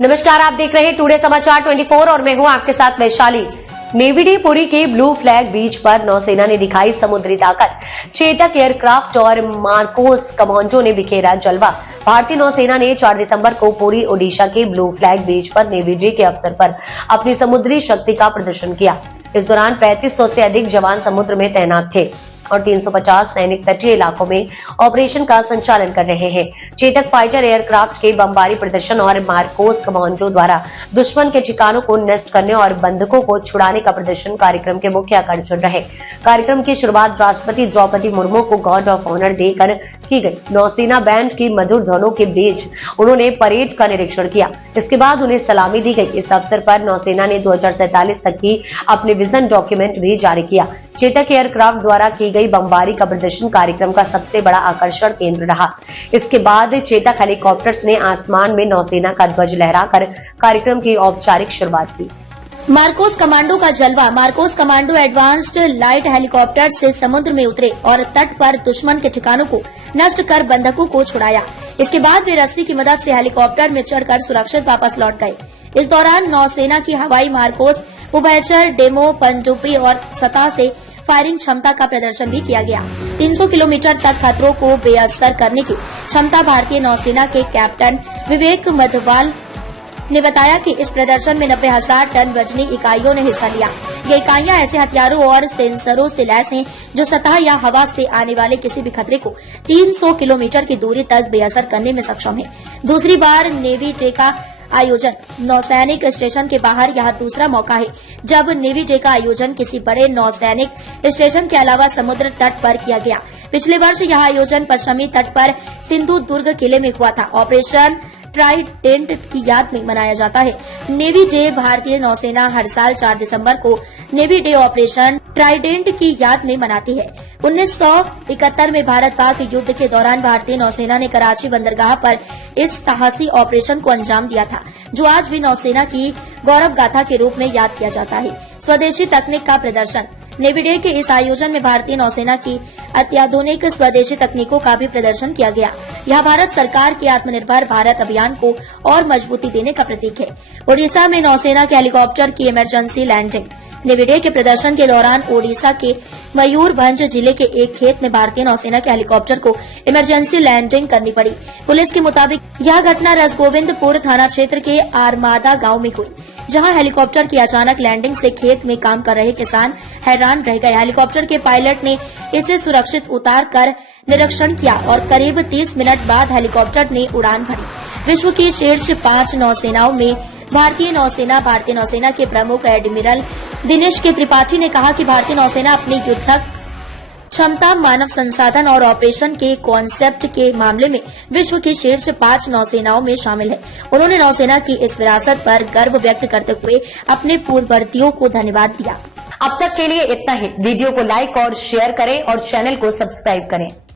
नमस्कार, आप देख रहे हैं टुडे समाचार 24 और मैं हूं आपके साथ वैशाली। नेवी डे पुरी के ब्लू फ्लैग बीच पर नौसेना ने दिखाई समुद्री ताकत। चेतक एयरक्राफ्ट और मार्कोस कमांडो ने बिखेरा जलवा। भारतीय नौसेना ने 4 दिसंबर को पुरी ओडिशा के ब्लू फ्लैग बीच पर नेवी डे के अवसर पर अपनी समुद्री शक्ति का प्रदर्शन किया। इस दौरान 3500 से अधिक जवान समुद्र में तैनात थे और 350 सैनिक तटीय इलाकों में ऑपरेशन का संचालन कर रहे हैं। चेतक फाइटर एयरक्राफ्ट के बमबारी प्रदर्शन और मार्कोस कमांडो द्वारा दुश्मन के ठिकानों को नष्ट करने और बंधकों को छुड़ाने का प्रदर्शन कार्यक्रम के मुख्य आकर्षण रहे। कार्यक्रम की शुरुआत राष्ट्रपति द्रौपदी मुर्मू को गार्ड ऑफ ऑनर देकर की गई। नौसेना बैंड की मधुर ध्वनों के बीच उन्होंने परेड का निरीक्षण किया। इसके बाद उन्हें सलामी दी गई। इस अवसर पर नौसेना ने 2047 तक की अपने विजन डॉक्यूमेंट भी जारी किया। चेतक एयरक्राफ्ट द्वारा की गई बमबारी का प्रदर्शन कार्यक्रम का सबसे बड़ा आकर्षण केंद्र रहा। इसके बाद चेतक हेलीकॉप्टर्स ने आसमान में नौसेना का ध्वज लहराकर कार्यक्रम की औपचारिक शुरुआत की। मार्कोस कमांडो का जलवा। Marcos commando advanced light helicopter से समुद्र में उतरे और तट पर दुश्मन के ठिकानों को नष्ट कर बंधकों को छुड़ाया। इसके बाद वे रस्सी की मदद से हेलीकॉप्टर में चढ़कर सुरक्षित वापस लौट गए। इस दौरान नौसेना की हवाई मार्कोस उभयचर डेमो पनडुब्बी और सतह से फायरिंग क्षमता का प्रदर्शन भी किया गया। 300 किलोमीटर तक खतरों को बेअसर करने की क्षमता भारतीय नौसेना के कैप्टन विवेक मधवाल ने बताया कि इस प्रदर्शन में 90,000 टन वजनी इकाइयों ने हिस्सा लिया। ये इकाइयां ऐसे हथियारों और सेंसरों से लैस हैं जो सतह या हवा से आने वाले किसी भी खतरे को 300 किलोमीटर की दूरी तक बेअसर करने में सक्षम है। दूसरी बार नेवी डे का आयोजन नौसैनिक स्टेशन के बाहर यह दूसरा मौका है जब नेवी डे का आयोजन किसी बड़े नौसैनिक स्टेशन के अलावा समुद्र तट पर किया गया। पिछले वर्ष यह आयोजन पश्चिमी तट पर सिंधु दुर्ग किले में हुआ था। ऑपरेशन ट्राइडेंट की याद में मनाया जाता है। नेवी डे भारतीय नौसेना हर साल 4 दिसंबर को नेवी डे ऑपरेशन ट्राइडेंट की याद में मनाती है। 1971 में भारत पाक युद्ध के दौरान भारतीय नौसेना ने कराची बंदरगाह पर इस साहसी ऑपरेशन को अंजाम दिया था, जो आज भी नौसेना की गौरव गाथा के रूप में याद किया जाता है। स्वदेशी तकनीक का प्रदर्शन। नेवी डे के इस आयोजन में भारतीय नौसेना की अत्याधुनिक स्वदेशी तकनीकों का भी प्रदर्शन किया गया। यह भारत सरकार के आत्मनिर्भर भारत अभियान को और मजबूती देने का प्रतीक है। ओडिशा में नौसेना के हेलीकॉप्टर की इमरजेंसी लैंडिंग। नेवी डे के प्रदर्शन के दौरान ओडिशा के मयूरभंज जिले के एक खेत में भारतीय नौसेना के हेलीकॉप्टर को इमरजेंसी लैंडिंग करनी पड़ी। पुलिस के मुताबिक यह घटना रसगोविंदपुर थाना क्षेत्र के आरमादा गांव में हुई, जहां हेलीकॉप्टर की अचानक लैंडिंग से खेत में काम कर रहे किसान हैरान रह गए। हेलीकॉप्टर के पायलट ने इसे सुरक्षित उतार कर निरीक्षण किया और करीब 30 मिनट बाद हेलीकॉप्टर ने उड़ान भरी। विश्व की शीर्ष 5 नौसेनाओं में भारतीय नौसेना के प्रमुख एडमिरल दिनेश के त्रिपाठी ने कहा कि भारतीय नौसेना अपनी युद्धक क्षमता, मानव संसाधन और ऑपरेशन के कॉन्सेप्ट के मामले में विश्व की शीर्ष 5 नौसेनाओं में शामिल है। उन्होंने नौसेना की इस विरासत पर गर्व व्यक्त करते हुए अपने पूर्ववर्तियों को धन्यवाद दिया। अब तक के लिए इतना ही। वीडियो को लाइक और शेयर करें और चैनल को सब्सक्राइब करें।